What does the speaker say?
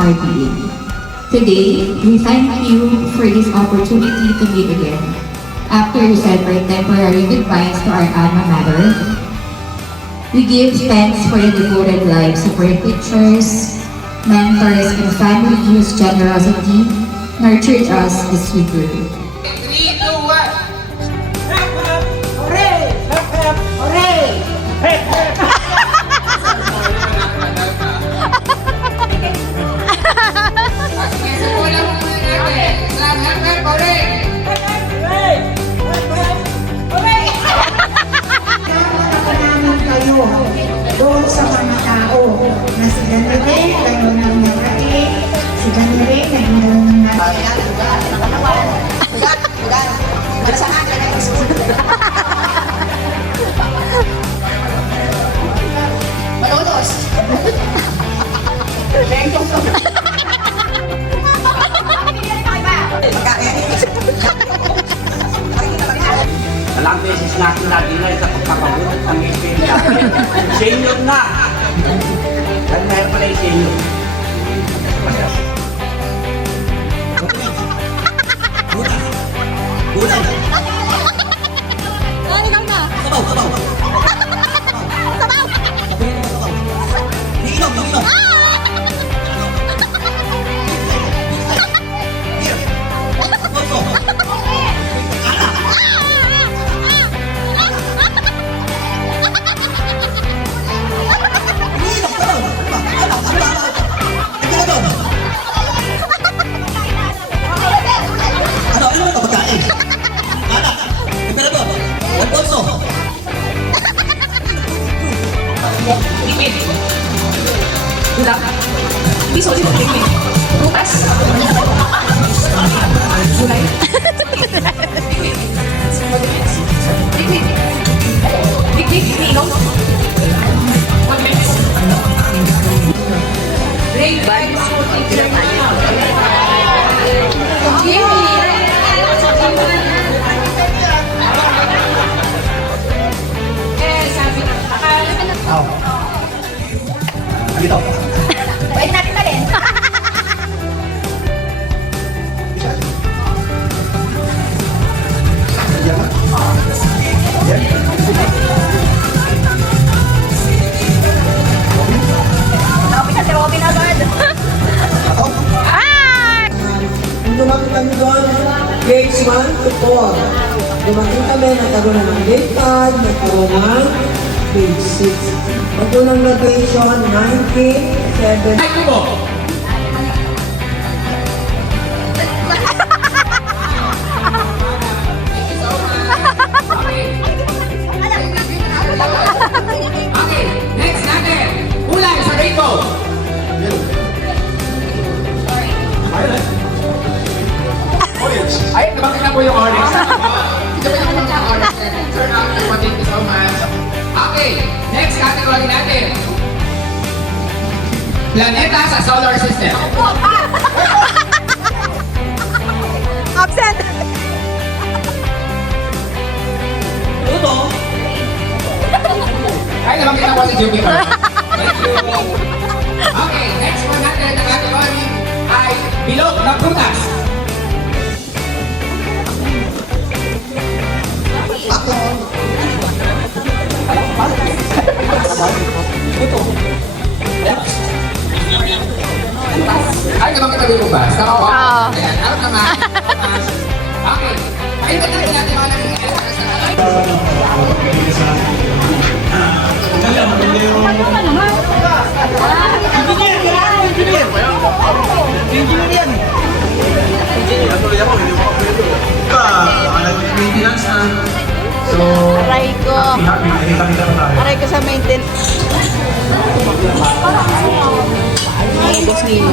RPA. Today, we thank you for this opportunity to meet again. After your separate temporary goodbyes to our alma mater, we give thanks for the devoted lives of our teachers, mentors, and family whose generosity nurtured us as we grew. 3, 2, 1. Hooray! Hep, hep, hooray! Hep, hep! Sige, simulan mo muna natin. Isang hanggang hooray! Hooray! Hep, hep, hooray! Napanaman kayo doon sa mga tao na si Ganere, kayo nang narating, si Ganere, kayo nang narating. Alang beses natin natinay sa pagkakabulat ng istorya. Senior na! At meron pala yung senior. Bulan! Ikaw na. Sabaw! Sabaw! Sabaw! Iinom! Iinom! Piso, bukas. Gulay. Dik-dik, iniinom. Break time. Dito! Pwede natin talin. Tapos na si Robin agad. Nung dumating kami doon, grades 1 to 4. Dumating kami, nagkaroon ng grade 5, nagkaroon ng grade 6. Pagpunang graduation, 97. Ay, mo! Okay, next natin. Kulay sa rainbow. Ay, nabanggit na po yung orange. Ito ba yung mga orange? Turn out your thank you so much. Okay, next category natin. Planeta sa solar system. Absent. Pluto! Ay, nabanggit na po si Jupiter. Thank you. Okay, next one natin na category ay bilog ng prutas. Ay, nabanggit na bilog ba? Sa ako? Ayan, out naman. Okay, ayun na natin mga naging elements na Aray ko. Aray ko sa maintenance. Ay, boss nino.